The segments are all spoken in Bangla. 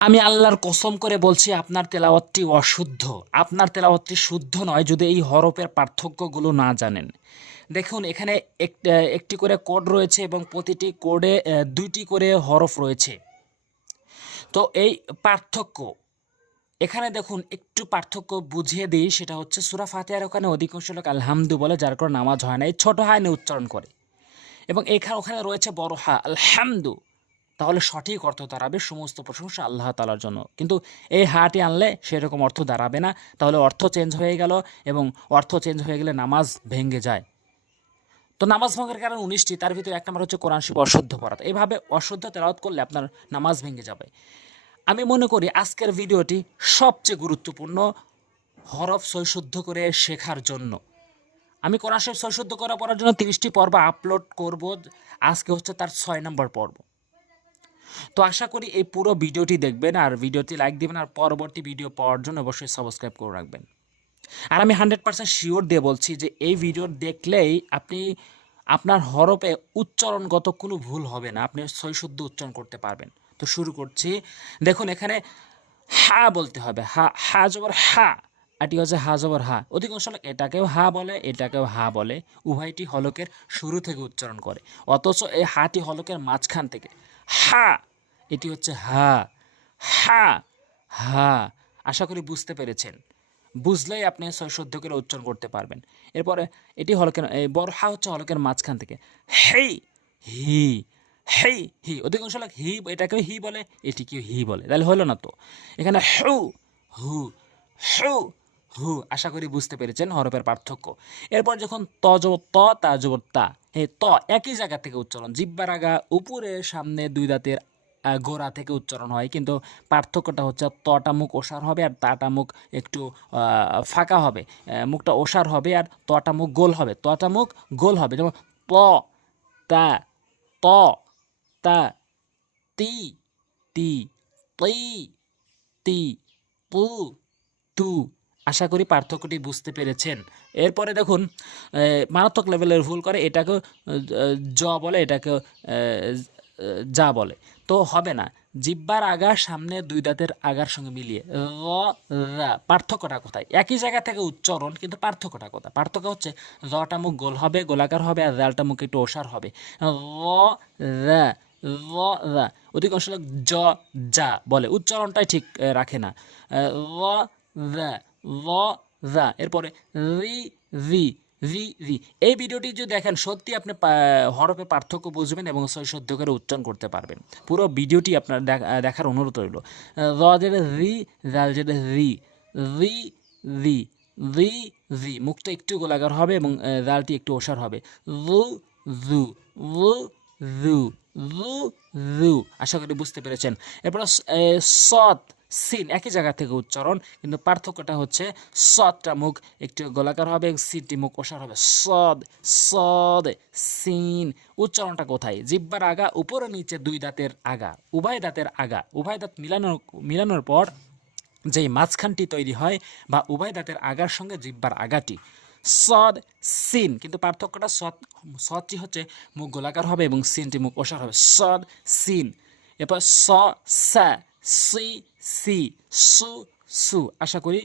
আমি আল্লাহর কসম করে বলছি আপনার তেলাওয়াতটি অশুদ্ধ। আপনার তেলাওয়াতটি শুদ্ধ নয় যদি এই হরফের পার্থক্যগুলো না জানেন। দেখুন এখানে একটি করে কোড রয়েছে এবং প্রতিটি কোডে ২টি করে হরফ রয়েছে। তো এই পার্থক্য এখানে দেখুন একটু পার্থক্য বুঝিয়ে দিই, সেটা হচ্ছে সূরা ফাতিহার ওখানে অধিকাংশ লোক আলহামদু বলে, যার কারণে নামাজ হয় না। এই ছোট হা নিয়ে উচ্চারণ করে এবং ওখানে রয়েছে বড় হা আলহামদু। তাহলে সঠিক অর্থ দাঁড়াবে সমস্ত প্রশংসা আল্লাহ তাআলার জন্য। কিন্তু এই হাটি আনলে সেরকম অর্থ দাঁড়াবে না, তাহলে অর্থ চেঞ্জ হয়ে গেল এবং অর্থ চেঞ্জ হয়ে গেলে নামাজ ভেঙে যায়। তো নামাজ ভঙ্গের কারণ ১৯টি, তার ভিতরে এক নম্বর হচ্ছে কোরআন শরীফ অশুদ্ধ পড়া। এইভাবে অশুদ্ধ তেলাওয়াত করলে আপনার নামাজ ভেঙে যাবে। আমি মনে করি আজকের ভিডিওটি সবচেয়ে গুরুত্বপূর্ণ হরফ সৈশুদ্ধ করে শেখার জন্য। আমি কোরআন শরীফ সৈশুদ্ধ করা পড়ার জন্য ৩০টি পর্ব আপলোড করব। আজকে হচ্ছে তার ৬ নম্বর পর্ব। তো আশা করি এই পুরো ভিডিওটি দেখবেন আর ভিডিওটি লাইক দিবেন আর পরবর্তী ভিডিও পাওয়ার জন্য অবশ্যই সাবস্ক্রাইব করে রাখবেন। আর আমি 100% শিওর দিয়ে বলছি যে এই ভিডিও দেখলেই আপনার হরফে উচ্চারণগত কোনো ভুল হবে না, আপনি সৈশুদ্ধ উচ্চারণ করতে পারবেন। তো শুরু করছি। দেখুন এখানে হা বলতে হবে, হা হা জবর হা, এটি হচ্ছে হা জবর হা। অধিকাংশ লোক এটাকেও হা বলে, এটাকেও হা বলে, উভয়টি হলকের শুরু থেকে উচ্চারণ করে, অথচ এই হাটি হলকের মাঝখান থেকে। হা, এটি হচ্ছে হা, হা, হা। আশা করি বুঝতে পেরেছেন। বুঝলেই আপনি সৈশুদ্ধ করে উচ্চারণ করতে পারবেন। এরপরে এটি হলকের এই বড় হা হচ্ছে হলকের মাঝখান থেকে। হেই, হি, হেই, হি। অধিকাংশ লোক হি এটাকেও হি বলে, এটিকেও হি বলে, তাহলে হলো না তো। এখানে হু, হু, হু, হু। আশা করি বুঝতে পেরেছেন হরফের পার্থক্য। এরপর যখন ত জবর ত, তা জবর তা, এই ত একই জায়গা থেকে উচ্চারণ, জিহ্বার আগা উপরে, সামনে দুই দাঁতের গোড়া থেকে উচ্চারণ হয়, কিন্তু পার্থক্যটা হচ্ছে তটা মুখ ওসার হবে আর তাটা মুখ একটু ফাঁকা হবে। মুখটা ওসার হবে আর তটা মুখ গোল হবে, তটা মুখ গোল হবে। যেমন ত, তা, ত, তা, তি, তি, তি, তি, তু, তু। আশা করি পার্থক্যটি বুঝতে পেরেছেন। এরপরে দেখুন মারাত্মক লেভেলের ভুল করে, এটাকেও জ বলে, এটাকেও যা বলে। তো হবে না, জিহ্বার আগা সামনে দুই দাঁতের আগার সঙ্গে মিলিয়ে র, রা। পার্থক্যটা কোথায়? একই জায়গা থেকে উচ্চারণ, কিন্তু পার্থক্যটা কোথায়? পার্থক্য হচ্ছে রটা মুখ গোল হবে, গোলাকার হবে, আর রালটা মুখ একটু ওসার হবে। র, রা, র, রা। অধিকাংশ লোক জ, যা বলে, উচ্চারণটাই ঠিক রাখে না। র, রা, র, রা। এরপরে রি, রি, রি, রি। এই ভিডিওটি যদি দেখেন সত্যি আপনি হরফে পার্থক্য বুঝবেন এবং সৈশুদ্ধ করে উচ্চারণ করতে পারবেন। পুরো ভিডিওটি আপনার দেখার অনুরোধ রইল। র যেটা রি, রাল যেটা রি, রি, রি, রি, রি। মুখটা একটু গোলাকার হবে এবং রালটি একটু ওসার হবে। রু, রু, রু, রু, রু, রু। আশা করি বুঝতে পেরেছেন। এরপর সৎ, সিন একই জায়গা থেকে উচ্চারণ, কিন্তু পার্থক্যটা হচ্ছে সদটা মুখ একটু গোলাকার হবে, সিনটি মুখ ওসার হবে। সদ, সদ, সিন। উচ্চারণটা কোথায়? জিহ্বার আগা উপরে নিচে দুই দাঁতের আগা, উভয় দাঁতের আগা, উভয় দাঁত মিলানোর পর যেই মাঝখানটি তৈরি হয় বা উভয় দাঁতের আগার সঙ্গে জিহ্বার আগাটি, সদ, সিন। কিন্তু পার্থক্যটা সদটি হচ্ছে মুখ গোলাকার হবে এবং সিনটি মুখ ওসার হবে। সদ, সিন। এরপর স, সা, সি, সি, সু, সু। আশা করি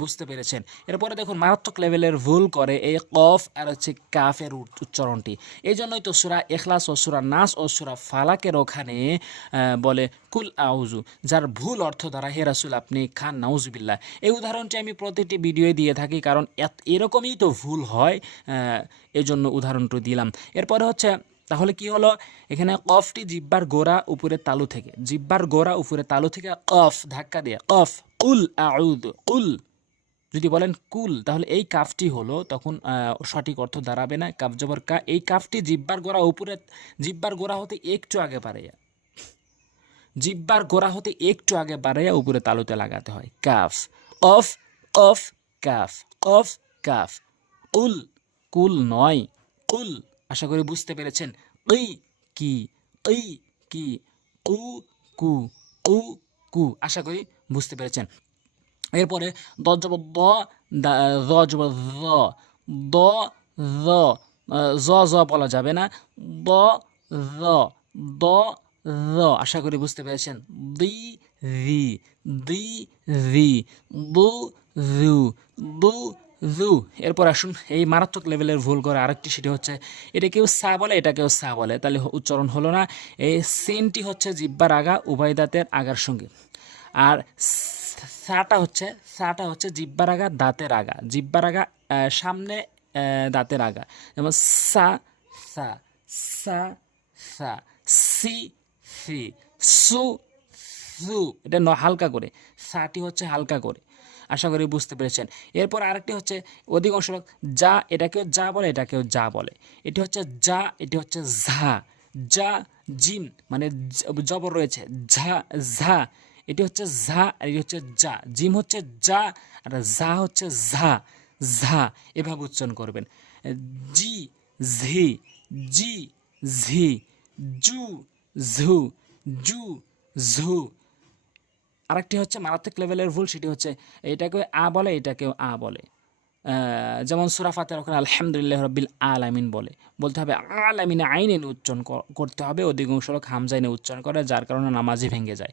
বুঝতে পেরেছেন। এরপরে দেখুন মারাত্মক লেভেলের ভুল করে এই কফ আর হচ্ছে কাফের উচ্চারণটি। এই জন্যই তো সূরা ইখলাস ও সূরা নাস ও সূরা ফালাকের ওখানে বলে কুল আউজু, যার ভুল অর্থ দ্বারা হে রাসূল আপনি খান নাউজুবিল্লাহ। এই উদাহরণটি আমি প্রতিটি ভিডিওয়ে দিয়ে থাকি, কারণ এরকমই তো ভুল হয়, এই জন্য উদাহরণটি দিলাম। এরপরে হচ্ছে তাহলে কি হলো? এখানে কফটি জিহ্বার গোড়া উপরে তালু থেকে, জিহ্বার গোড়া উপরে তালু থেকে কফ ধাক্কা দিয়ে কফ, কুল আউযু, কুল। যদি বলেন কুল, তাহলে এই কাফটি হলো, তখন সঠিক অর্থ দাঁড়াবে না। কাফ জবর কা, এই কাফটি জিহ্বার গোড়া উপরে, জিহ্বার গোড়া হতে একটু আগে বাড়াইয়া, জিহ্বার গোড়া হতে একটু আগে বাড়াইয়া উপরে তালুতে লাগাতে হয়। কাফ, কফ, কফ, কাফ, কফ, কাফ। কুল, কুল নয়, কুল। আশা করি বুঝতে পেরেছেন। কি, কি, কি, কি, কু, কু, কু, কু। আশা করি বুঝতে পেরেছেন। এরপরে দ জবর দ, র জবর র, দ, র, জ জ বলা যাবে না। দ, র, দ, র। আশা করি বুঝতে পেরেছেন। দি, রি, দি, রি, দু, রু, দু, রু। এরপর আসুন এই মারাত্মক লেভেলের ভুল করে আরেকটি, সেটি হচ্ছে এটা কেউ সা বলে, এটা কেউ সা বলে, তাহলে উচ্চারণ হলো না। এই সিনটি হচ্ছে জিহ্বার আগা উভয় দাঁতের আগার সঙ্গে, আর সাটা হচ্ছে জিহ্বার আগা দাঁতের আগা, জিহ্বার আগা সামনে দাঁতের আগা, যেমন সা, সা, সা, সা, সি, সি, সু, সু। এটা হালকা করে, সাটি হচ্ছে হালকা করে। আশা করি বুঝতে পেরেছেন। এরপর আরেকটি হচ্ছে অধিকাংশ লোক যা, এটাকেও যা বলে, এটাকেও যা বলে। এটি হচ্ছে যা, এটি হচ্ছে ঝা। যা, জিম মানে জবর রয়েছে, ঝা, ঝা। এটি হচ্ছে ঝা আর এটি হচ্ছে যা। জিম হচ্ছে যা আর ঝা হচ্ছে ঝা, ঝা। এভাবে উচ্চারণ করবেন। জি, ঝি, জি, ঝি, জু, ঝু, জু, ঝু। আরেকটি হচ্ছে মারাত্মক লেভেলের ভুল, সেটি হচ্ছে এটাকেও আ বলে, এটাকেও আ বলে। যেমন সূরা ফাতিহার ওখানে আলহামদুলিল্লাহ রাব্বিল আলামিন বলতে হবে আলামিন, আইন উচ্চারণ করতে হবে। অধিকাংশ লোক হামজা এনে উচ্চারণ করে, যার কারণে নামাজই ভেঙে যায়।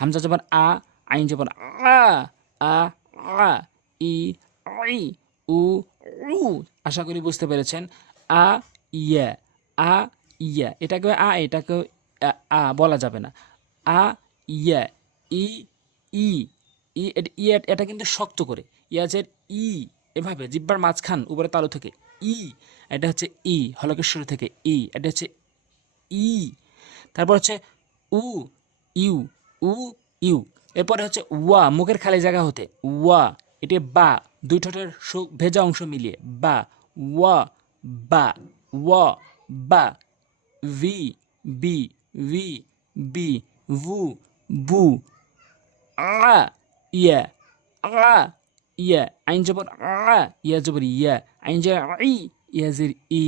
হামজা যেমন আ, আইন যেমন আ, আ, আ, ই, আই, উ, উ। আশা করি বুঝতে পেরেছেন। আ, ইয়া, আ, ইয়া। এটাকেও আ, এটাকেও আ বলা যাবে না। আ, ইয়া, ই, ই, ই। এটা কিন্তু শক্ত করে, ইয়াজের ই, এভাবে জিব্বার মাঝখান উপরে তালু থেকে ই। এটা হচ্ছে ই, হলকের শুরু থেকে ই, এটা হচ্ছে ই। তারপর হচ্ছে উ, ইউ, উ, ইউ। এরপরে হচ্ছে ওয়া, মুখের খালি জায়গা হতে ওয়া। এটি বা, দুই ঠোঁটের ভেজা অংশ মিলিয়ে বা, ওয়া, বা, ওয়া, বা। ভি, বি, ভি, বি, ভু, বু। আ, ইয়া, আ, ইয়া। আইন জবর আ, ইয়া জবর ইয়া। আইন জবর ই, ইয়া জের ই।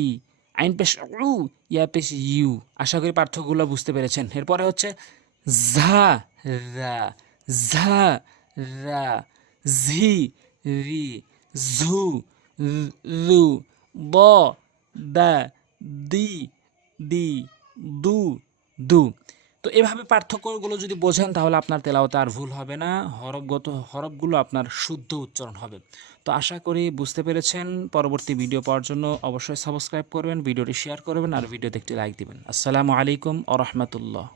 আইন পেশ উ, ইয়া পেশ ইউ। আশা করি পার্থক্যগুলো বুঝতে পেরেছেন। এরপরে হচ্ছে ঝা, রা, ঝা, রা, ঝি, রি, ঝু, রু, দ, দা, দি, দি, দু, দু। তো এভাবে পার্থক্যগুলো যদি বোঝেন তাহলে আপনার তেলাওয়াতে আর ভুল হবে না, হরফগুলো আপনার শুদ্ধ উচ্চারণ হবে। তো আশা করি বুঝতে পেরেছেন। পরবর্তী ভিডিও পাওয়ার জন্য অবশ্যই সাবস্ক্রাইব করবেন, ভিডিওটি শেয়ার করবেন আর ভিডিওতে একটি লাইক দিবেন। আসসালামু আলাইকুম ওয়া রাহমাতুল্লাহ।